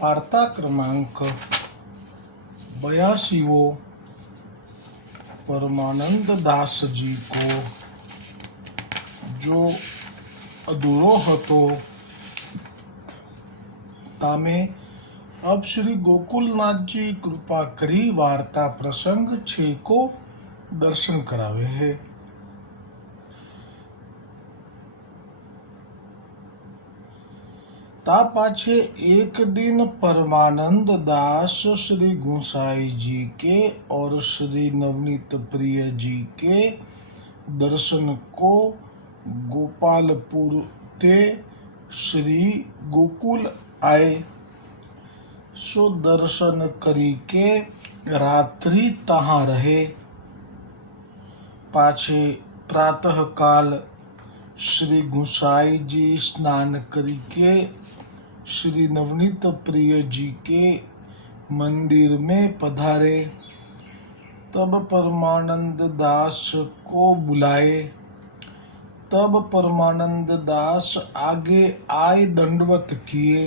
वार्ता क्रमांक बयासी वो परमानंद दास जी को जो અધૂરો હતો તામે અબ શ્રી ગોકુલનાથજી કૃપા કરી વાર્તા પ્રસંગ છેકો દર્શન કરાવે છે ता पाछे एक दिन परमानंद दास श्री गोसाई जी के और श्री नवनीत प्रिय जी के दर्शन को गोपालपुर ते श्री गोकुल आए सो दर्शन करी के रात्रि तहाँ रहे पाछे प्रातः काल श्री गुसाई जी स्नान के श्री नवनीत प्रिय जी के मंदिर में पधारे तब परमानंद दास को बुलाए तब परमानंद दास आगे आए दंडवत किए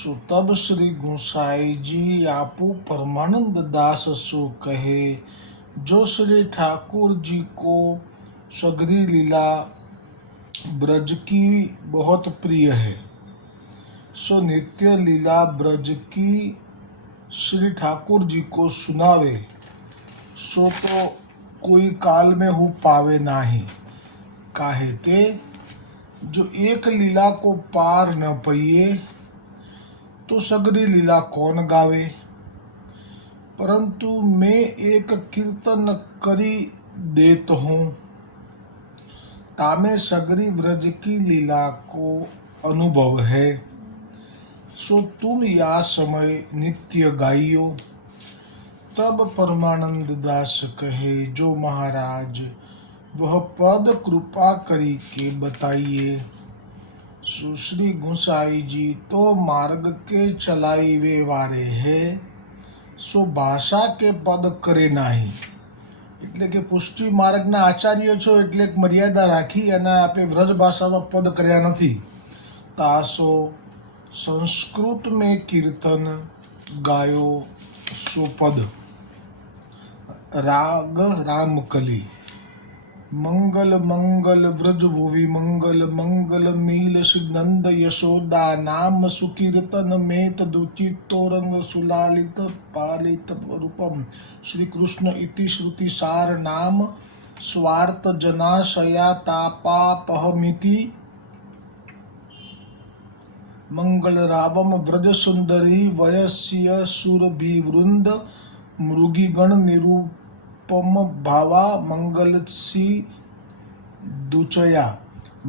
सो तब श्री गोसाई जी आपू परमानंद दास सो कहे जो श्री ठाकुर जी को सगरी लीला ब्रज की बहुत प्रिय है सो नित्य लीला ब्रज की श्री ठाकुर जी को सुनावे सो तो कोई काल में हो पावे नाही काहे ते जो एक लीला को पार न पाइए तो सगरी लीला कौन गावे परंतु मैं एक कीर्तन करी देत हूँ तामे सगरी व्रज की लीला को अनुभव है સો તું યા સમય નિત્ય ગાયો તબ परमानंद दास कहे जो महाराज वह पद कृपा करी के बताइए सुश्री गुसाई जी तो मार्ग के चलाई वे वारे है सो भाषा के पद करे એટલે કે પુષ્ટિ માર્ગના આચાર્ય છો એટલે એક મર્યાદા રાખી અને આપે વ્રજ ભાષામાં પદ કર્યા નથી તાસો संस्कृत में कीर्तन गायो सुपद राग रामकली मंगल मंगल व्रज भुवि मंगल मंगल मील नंद यशोदा नाम सुकीर्तन मेत दुचितोरंग सुलालित पालित रूपम श्री कृष्ण इति श्रुति सार नाम स्वार्थ जनाशया तापापहमिति મંગલરાવમ વ્રજ સુંદરી વયસ્ય સુરભી વૃંદ મૃગીગણ નિરૂપમ ભાવા મંગલસી દુચયા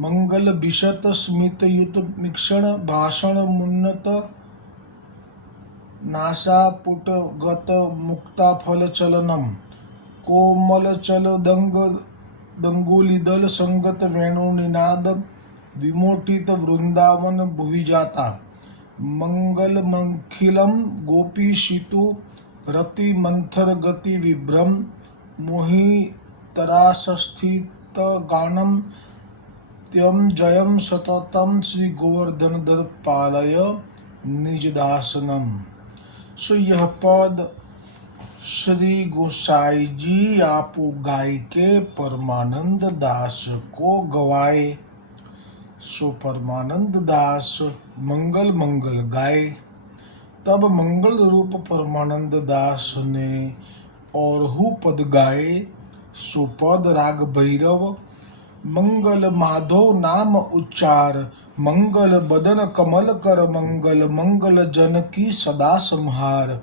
મંગલ બિશત સ્મિતયુત મિક્ષણ ભાષણ મુન્નત નાશા પુટગત મુક્તા ફલ સંગત વેણુ विमोटित वृंदावन भुवि जाता गोपी गोपीशितु रति मंथर गति विभ्रम मोहि तरासस्थित गानम त्यम जयम सततम श्री दर पालय निजदासनम सो यह पद श्री गोसाई जी आपो गाय के परमानंद दास को गवाए सो परमानंद दास मंगल मंगल गाए तब मंगल रूप परमानंद दास ने और हु पद गाए सो पद राग भैरव मंगल माधो नाम उच्चार मंगल बदन कमल कर मंगल मंगल जन की सदा संहार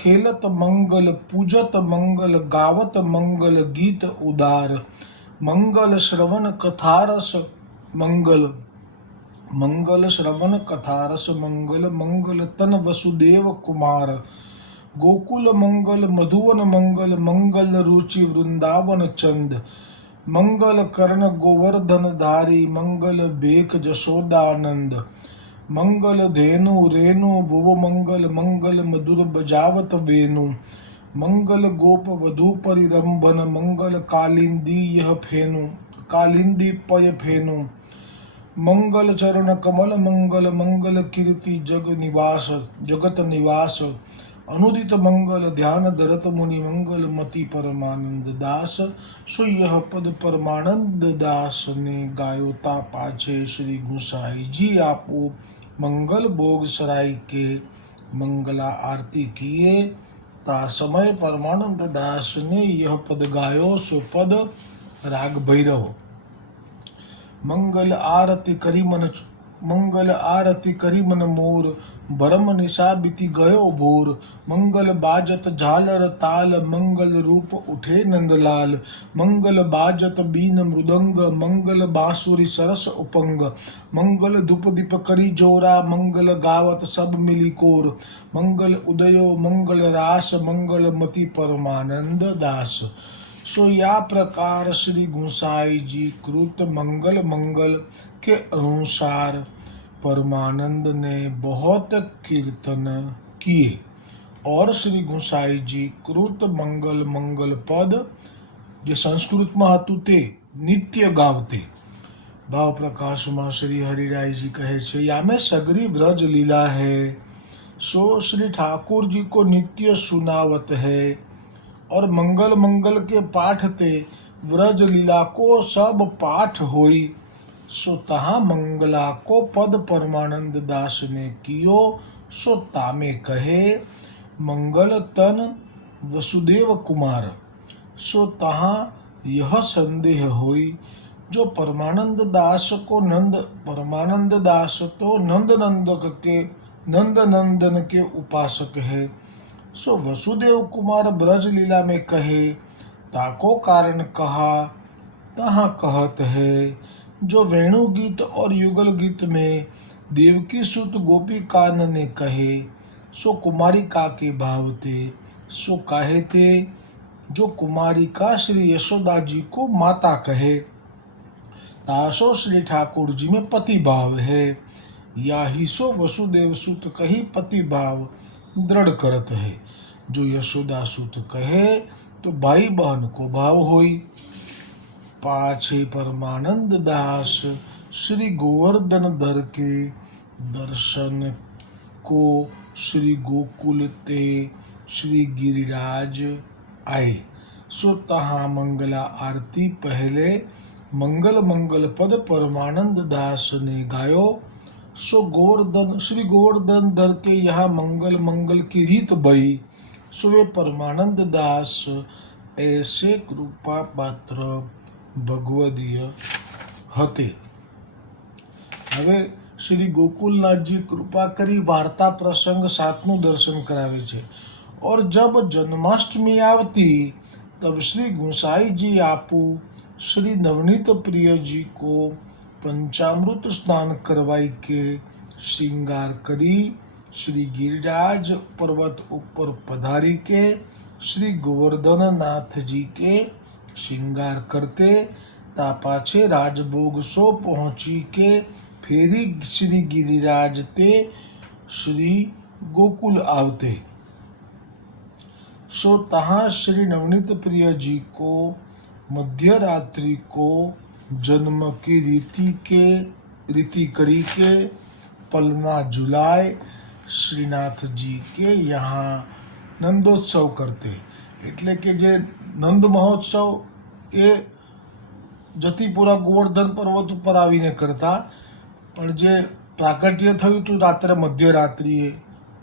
खेलत मंगल पूजत मंगल गावत मंगल गीत उदार मंगल श्रवण कथारस મંગલ મંગલ શ્રવણ કથારસ મંગલ મંગલ તન વસુદેવ કુમાર ગોકુલ મંગલ મધુવન મંગલ મંગલ રુચિ વૃંદાવન ચંદ મંગલ કર્ણ ગોવર્ધન ધારી મંગલ ભેખ જશોદાનંદ મંગલ ધેનુ રેણુ ભુવ મંગલ મંગલ મધુર બજાવત વેનુ મંગલ ગોપ વધુ પરિરંભન મંગલ કાલિંદી યહ ફેનુ કાલિંદી પય ફેનું મંગલ ચરણ કમલ મંગલ મંગલ કીર્તિ જગ નિવાસ જગત નિવાસ અનુદિત મંગલ ધ્યાન દરત મુનિ મંગલ મતિ પરમાનંદ દાસ સુયહ પદ પરમાનંદ દાસને ગાયોતા પાછે શ્રી ગુસાઈજી આપો મંગલ ભોગ સરાય કે મંગલા આરતી કિએ તા સમય પરમાનંદ દાસને યહ પદ ગાયો સુપદ રાગ ભૈરવ મંગલ આરતી કરી મન મંગલ આરતી કરી મન મોર ભરમ નિશા બીતી ગયો ભોર મંગલ બાજત ઝાલર તાલ મંગલ રૂપ ઉઠે નંદલાલ મંગલ બાજત બીન મૃદંગ મંગલ બાંસુરી સરસ ઉપંગ મંગલ ધૂપ દીપ કરી જોરા મંગલ ગાવત સબ મિલી કોર મંગલ ઉદયો મંગલ રાસ મંગલ મતિ પરમાનંદ દાસ सो या प्रकार श्री गोसाई जी कृत मंगल मंगल के अनुसार परमानंद ने बहुत कीर्तन किए और श्री गोसाई जी कृत मंगल मंगल पद जो संस्कृत महतु थे नित्य गावते भाव प्रकाश माँ श्री हरिराय जी कहे छे या में सगरी व्रज लीला है सो श्री ठाकुर जी को नित्य सुनावत है और मंगल मंगल के पाठ ते व्रज लीला को सब पाठ होई सो तहा मंगला को पद परमानंद दास ने कियो सो तामे कहे मंगल तन वसुदेव कुमार सो तहा यह संदेह होई जो परमानंद दास को नंद परमानंद दास तो नंद नंदक के नंद नंदन के उपासक है सो वसुदेव कुमार ब्रज लीला में कहे ताको कारण कहा तहाँ कहत है जो वेणु गीत और युगल गीत में देवकी सुत गोपी कान ने कहे सो कुमारी का के भाव थे सो काहे थे जो कुमारी का श्री यशोदा जी को माता कहे ताशो श्री ठाकुर जी में पति भाव है या ही सो वसुदेव सुत कही पति भाव दृढ़ करत है जो यशोदा सूत तो कहे तो भाई बहन को भाव होई पाछे परमानंद दास श्री गोवर्धन धर के दर्शन को श्री गोकुल ते श्री गिरिराज आए सो तहाँ मंगला आरती पहले मंगल मंगल पद परमानंद दास ने गायो सो गोवर्धन श्री गोवर्धन दर के यहाँ मंगल मंगल की रीत बई सो वे परमानंद दास ऐसे कृपा पात्र ભગવદીય હતે હવે શ્રી ગોકુલનાથજી કૃપા કરી વાર્તા પ્રસંગ સાતનું દર્શન કરાવે છે ઓર જબ જન્માષ્ટમી આવતી તબ શ્રી ગુસાઈજી આપુ શ્રી નવનીત પ્રિયજી કો पंचामृत स्नान करवाई के श्रृंगार કરી શ્રી ગિરરાજ પર્વત ઉપર પધારી કે શ્રી ગોવર્ધનનાથજી કે શ્રृंगार કરતે તા પાછે રાજભોગ સો પહોંચી કે ફેરી શ્રી ગિરિરાજ તે શ્રી गोकुल આવતે सो तहाँ श्री नवनीत प्रिय जी को मध्य रात्रि को जन्माष्टमी रीति के रीति करी के पलमा जुलाई श्रीनाथ जी के यहां नंदोत्सव करते એટલે કે જે नंद મહોત્સવ એ જતીપુરા ગોવર્ધન પર્વત ઉપર આવીને કરતા પણ જે પ્રાકટ્ય થયું તું રાત્રે મધ્યરાત્રિએ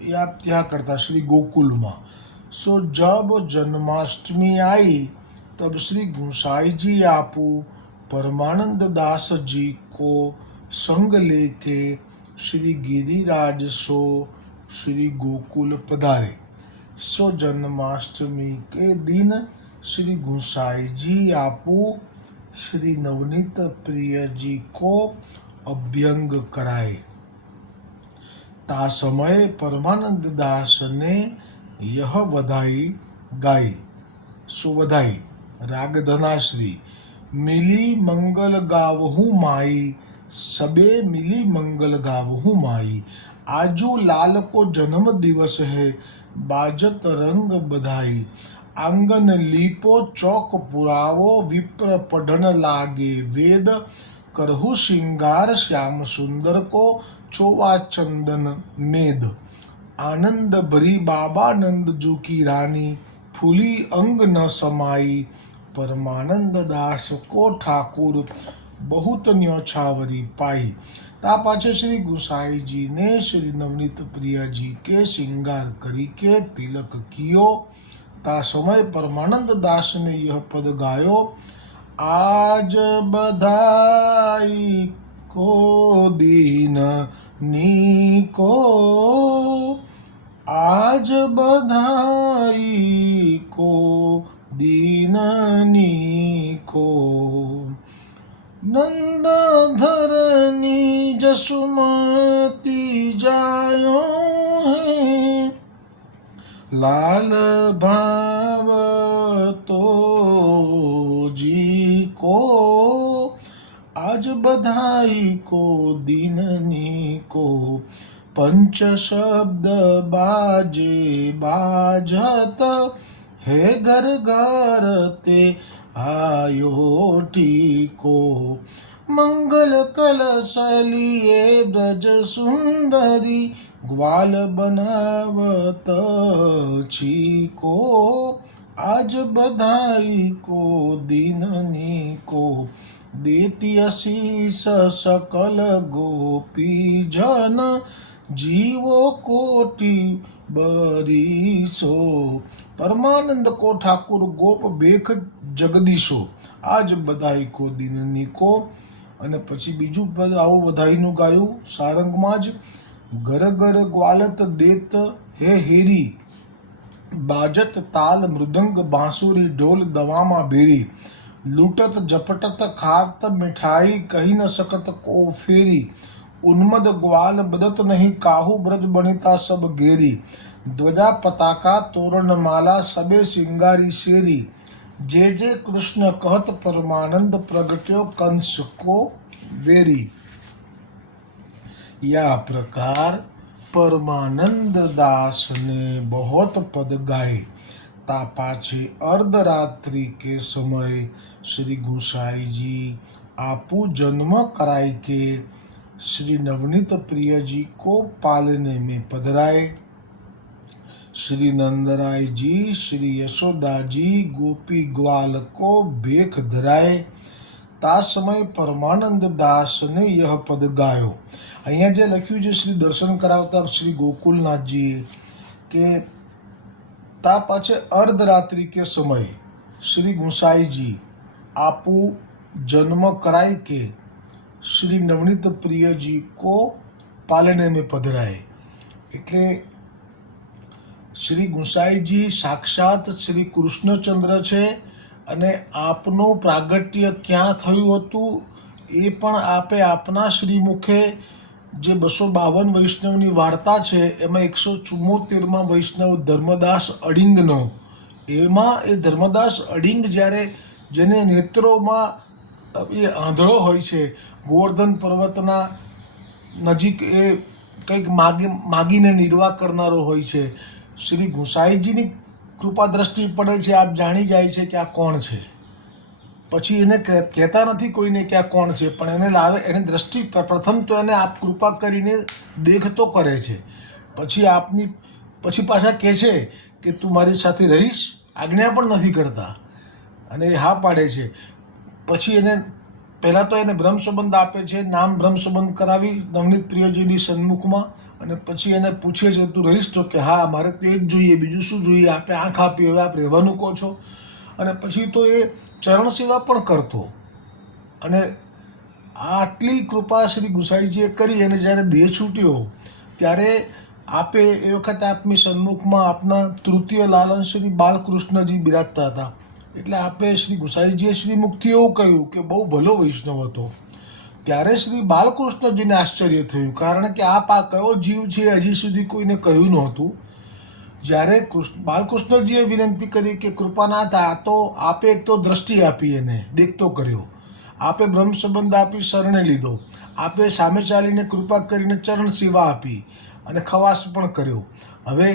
એ આ ત્યાં કરતા શ્રી ગોકુલમાં સો જબ જન્માષ્ટમી આવી तब શ્રી ઘોષાઈજી આપુ परमानंद दास जी को संग लेके श्री गिरिराज सो श्री गोकुल पधारे सो जन्माष्टमी के दिन श्री गुसाई जी आपू श्री नवनीत प्रिय जी को अभ्यंग कराए ता समय परमानंद दास ने यह वधाई गाई सुवधाई राग धनाश्री मिली मंगल गावहू माई सबे मिली मंगल गावहू माई आजू लाल को जन्म दिवस है बाजत रंग बधाई आंगन लीपो चौक पुरावो विप्र पढ़न लागे वेद करहु श्रृंगार श्याम सुंदर को चोवा चंदन मेद आनंद भरी बाबा नंद जू की रानी फूली अंग न समाई પરમાનંદ દાસ કો ઠાકુર બહુત ન્યોછાવરી પાઈ તા પાછે શ્રી ગુસાઈજીને શ્રી નવનીત પ્રિયાજી કે શિંગાર કરી કે તિલક કિયો તા સમય પરમાનંદ દાસને યહ પદ ગાયો આજ બધાઈ કો દીન કો આજ બધાઈ કો दीननी को नंद धरनी जसुमती जायो है लाल भाव तो जी को आज बधाई को दीननी को पंच शब्द बाजे बाजत है गरगारते आयोटी को मंगल कलश लिए ब्रज सुंदरी ग्वाल बनावत छी को आज बधाई को दिननी को देती आशीष सकल गोपी जन जीवो कोटि બરીસો પરમાનંદ કો ઠાકુર ગોપ બેખ જગદીશો આજ બધાઈ કો દિનની કો અને પછી બીજું પદ આવું વધાઈનું ગાયું સારંગમાં જ ઘર ઘર ગ્વાલત દેત હે હેરી બાજત તાલ મૃદંગ બાંસુરી ઢોલ દવામાં ભેરી લૂંટત ઝપટત ખાત મીઠાઈ કહી ન શકત કો ફેરી उन्मद ग्वाल बदत नहीं काहू ब्रज बनिता सब गेरी ध्वजा पताका तोरण माला सबे सिंगारी शेरी जे जे कृष्ण कहत परमानंद प्रगट्यो कंस को वेरी या प्रकार परमानंद दास ने बहुत पद गाए तापाचे अर्धरात्रि के समय श्री गोसाई जी आपू जन्म कराई के શ્રી નવનીત પ્રિયજી કો को મેં પધરાય શ્રી નંદરાયજી શ્રી जी ગોપી ગ્વાલ કો ભેખ ધરાય તા સમય પરમાનંદ દાસને યહ પદ ગાયો અહીંયા જે લખ્યું છે શ્રી દર્શન કરાવતા શ્રી ગોકુલનાથજીએ કે તા પાછે અર્ધરાત્રિ કે સમય શ્રી ગુસાઈજી આપુ જન્મ કરાય કે શ્રી નવનીત પ્રિયજી કો પાલને મેં પધરાય એટલે શ્રી ગુંસાઈજી સાક્ષાત શ્રી કૃષ્ણચંદ્ર છે અને આપનું પ્રાગટ્ય ક્યાં થયું હતું એ પણ આપે આપના શ્રી મુખે જે બસો બાવન વૈષ્ણવની વાર્તા છે એમાં એકસો ચુમ્મોતેરમાં વૈષ્ણવ ધર્મદાસ અડિંગનો એમાં એ ધર્મદાસ અડિંગ જ્યારે જેને નેત્રોમાં એ આંધળો હોય છે ગોવર્ધન પર્વતના નજીક એ કંઈક માગી માગીને નિર્વાહ કરનારો હોય છે શ્રી ગુસાઈજીની કૃપા દ્રષ્ટિ પડે છે આપ જાણી જાય છે કે આ કોણ છે પછી એને કહેતા નથી કોઈને કે આ કોણ છે પણ એને લાવે એની દ્રષ્ટિ પ્રથમ તો એને આપ કૃપા કરીને દેખ તો કરે છે પછી આપની પછી પાછા કહે છે કે તું મારી સાથે રહીશ આજ્ઞા પણ નથી કરતા અને હા પાડે છે પછી એને પહેલાં તો એને બ્રહ્મસંબંધ આપે છે નામ બ્રહ્મસંબંધ કરાવી નવનીત પ્રિયજીની સન્મુખમાં અને પછી એને પૂછે છે તું રહીશ તો કે હા મારે તો એ જ જોઈએ બીજું શું જોઈએ આપણે આંખ આપી હવે આપ રહેવાનું કહો છો અને પછી તો એ ચરણ સેવા પણ કરતો અને આટલી કૃપા શ્રી ગુસાઈજીએ કરી અને જ્યારે દેહ છૂટ્યો ત્યારે આપે એ વખતે આપની સન્મુખમાં આપના તૃતીય લાલન શ્રી બાલકૃષ્ણજી બિરાજતા હતા એટલે આપે શ્રી ગુસાઈજીએ શ્રી મુક્તિ એવું કહ્યું કે બહુ ભલો વૈષ્ણવ હતો ત્યારે શ્રી બાલકૃષ્ણજીને આશ્ચર્ય થયું કારણ કે આપ આ કયો જીવ છે હજી સુધી કોઈને કહ્યું નહોતું જ્યારે કૃષ્ણ બાલકૃષ્ણજીએ વિનંતી કરી કે કૃપાનાથ આ તો આપે એક તો દ્રષ્ટિ આપી એને દેખતો કર્યો આપે બ્રહ્મ સંબંધ આપી શરણે લીધો આપે સામે ચાલીને કૃપા કરીને ચરણ સેવા આપી અને ખવાસ પણ કર્યો હવે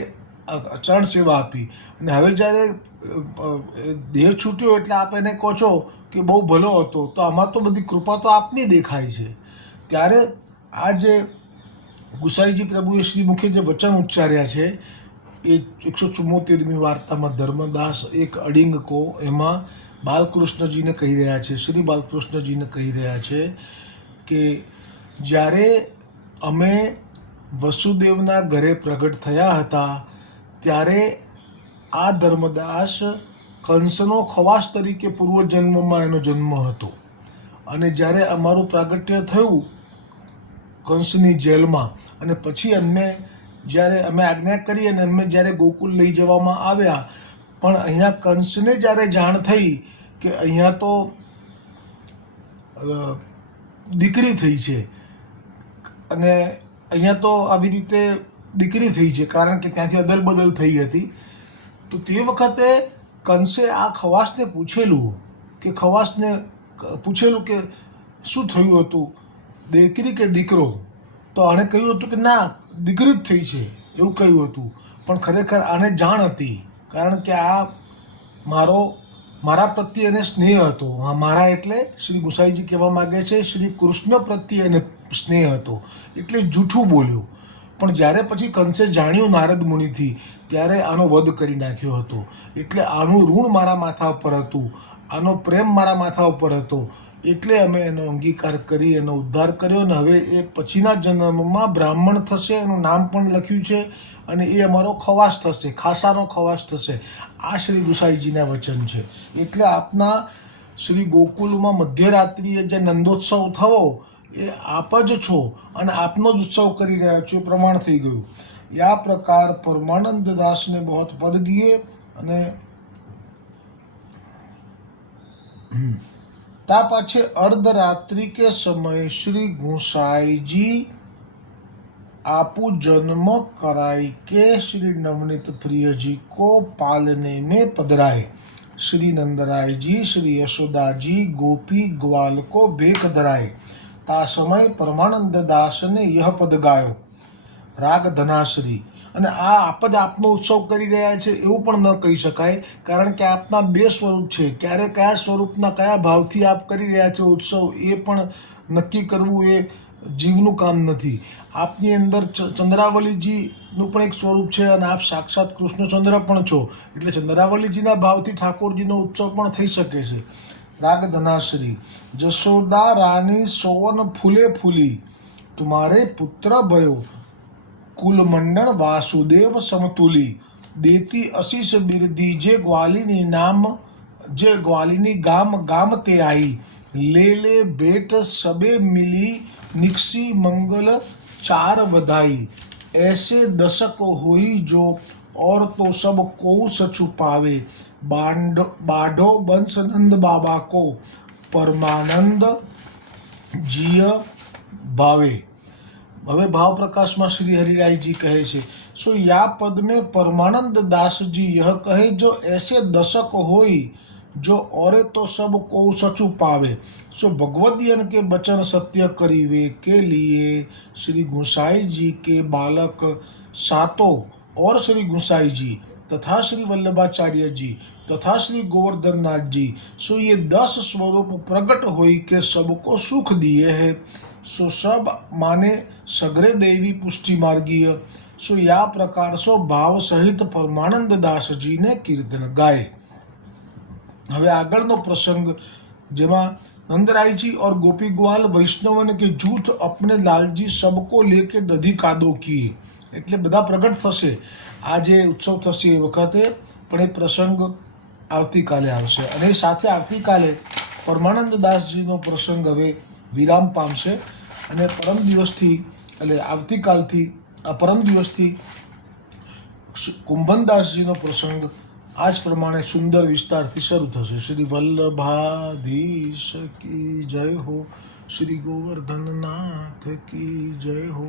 ચરણ સેવા આપી અને હવે જ્યારે દેહ છૂટ્યો એટલે આપ એને કહો છો કે બહુ ભલો હતો તો આમાં તો બધી કૃપા તો આપની દેખાય છે ત્યારે આ જે ગુસાઈજી પ્રભુએ શ્રી મુખે જે વચન ઉચ્ચાર્યા છે એ એકસો ચુમ્મોતેરમી વાર્તામાં ધર્મદાસ એક અડિંગ કો એમાં બાલકૃષ્ણજીને કહી રહ્યા છે શ્રી બાલકૃષ્ણજીને કહી રહ્યા છે કે જ્યારે અમે વસુદેવના ઘરે પ્રગટ થયા હતા ત્યારે આ ધર્મદાસ કંસનો ખવાસ તરીકે પૂર્વજન્મમાં એનો જન્મ હતો અને જ્યારે અમારું પ્રાગટ્ય થયું કંસની જેલમાં અને પછી અમને જ્યારે અમે આજ્ઞા કરી અને અમે જ્યારે ગોકુલ લઈ જવામાં આવ્યા પણ અહીંયા કંસને જ્યારે જાણ થઈ કે અહીંયા તો દીકરી થઈ છે અને અહીંયા તો આવી રીતે દીકરી થઈ છે કારણ કે ત્યાંથી અદલ બદલ થઈ હતી તો તે વખતે કંસે આ ખવાસને પૂછેલું કે ખવાસને પૂછેલું કે શું થયું હતું દીકરી કે દીકરો તો આણે કહ્યું હતું કે ના દીકરી જ થઈ છે એવું કહ્યું હતું પણ ખરેખર આને જાણ હતી કારણ કે આ મારો મારા પ્રત્યે એને સ્નેહ હતો મારા એટલે શ્રી ગુસાઈજી કહેવા માગે છે શ્રી કૃષ્ણ પ્રત્યે એને સ્નેહ હતો એટલે જૂઠું બોલ્યું પણ જ્યારે પછી કંસે જાણ્યું નારદ મુનિથી ત્યારે આનો વધ કરી નાખ્યો હતો એટલે આનું ઋણ મારા માથા ઉપર હતું આનો પ્રેમ મારા માથા ઉપર હતો એટલે અમે એનો અંગીકાર કરી એનો ઉદ્ધાર કર્યો અને હવે એ પછીના જન્મમાં બ્રાહ્મણ થશે એનું નામ પણ લખ્યું છે અને એ અમારો ખવાસ થશે ખાસાનો ખવાસ થશે આ શ્રી ગુસાઈજીના વચન છે એટલે આપના શ્રી ગોકુલમાં મધ્યરાત્રિએ જે નંદોત્સવ થવો એ આપ જ છો અને આપનો જ ઉત્સવ કરી રહ્યા છો એ પ્રમાણ થઈ ગયું યા પ્રકાર પરમાનંદ દાસને બહોત પદ દિયે અને તા પાછે અર્ધરાત્રિ કે સમયે શ્રી ગુંસાઈજી आपू जन्म कराई के श्री नवनीत प्रिय जी को पालने में पधराए श्री नंदराय जी श्री यशोदा जी गोपी ग्वाल આ સમય પરમાનંદ દાસને યહ પદ ગાયો રાગ ધનાશ્રી અને આ આપદ આપનો ઉત્સવ કરી રહ્યા છે એવું પણ ન કહી શકાય કારણ કે આપના બે સ્વરૂપ છે ક્યારે કયા સ્વરૂપના કયા ભાવથી આપ કરી રહ્યા છો ઉત્સવ એ પણ નક્કી કરવું એ જીવનું કામ નથી આપની અંદર ચંદ્રાવલીજીનું પણ એક સ્વરૂપ છે અને આપ સાક્ષાત કૃષ્ણચંદ્ર પણ છો એટલે ચંદ્રાવલીજીના ભાવથી ઠાકોરજીનો ઉત્સવ પણ થઈ શકે છે राग धनाश्री जशोदा रानी सोवन फूले फूली तुम्हारे पुत्र भयो कुलमंडल वासुदेव समतुली देती अशीष बिरदी जे ग्वालिनी नाम जे ग्वालिनी गाम गाम ते आई ले ले बेट सबे मिली निक्सी मंगल चार बधाई ऐसे दशक होई जो और तो सब को सचुपावे बाढ़ो बंस बाबा को परमानंद जी भावे हमें भाव प्रकाश में श्री हरिराय जी कहे सो या पद में परमानंद दास जी यह कहे जो ऐसे दशक हो जो और तो सब को सचु पावे सो भगवदियन के वचन सत्य करीवे के लिए श्री गुसाई जी के बालक सातो और श्री गुसाई जी तथा श्री वल्लभाचार्य जी तथा श्री गोवर्धन नाथ जी सो ये दस स्वरूप प्रकट हो के सबको सुख दिए है सो सब माने सगरे देवी पुष्टि मार्गीय सो या प्रकार सो भाव सहित परमानंद दास जी ने कीर्तन કીર્તન ગાય नो प्रसंग जेमा नंदराय जी और गोपी ग्वाल वैष्णवन के जूथ अपने लाल जी सबको लेके दधी कादो किए એટલે બધા પ્રગટ થશે આ જે ઉત્સવ થશે એ વખતે પણ એ પ્રસંગ આવતીકાલે આવશે અને એ સાથે આવતીકાલે પરમાનંદ દાસજીનો પ્રસંગ હવે વિરામ પામશે અને પરમ દિવસથી એટલે આવતીકાલથી આ પરમ દિવસથી કુંભનદાસજીનો પ્રસંગ આ જ પ્રમાણે સુંદર વિસ્તારથી શરૂ થશે શ્રી વલ્લભાધીશ કી જય હો શ્રી ગોવર્ધનનાથ કી જય હો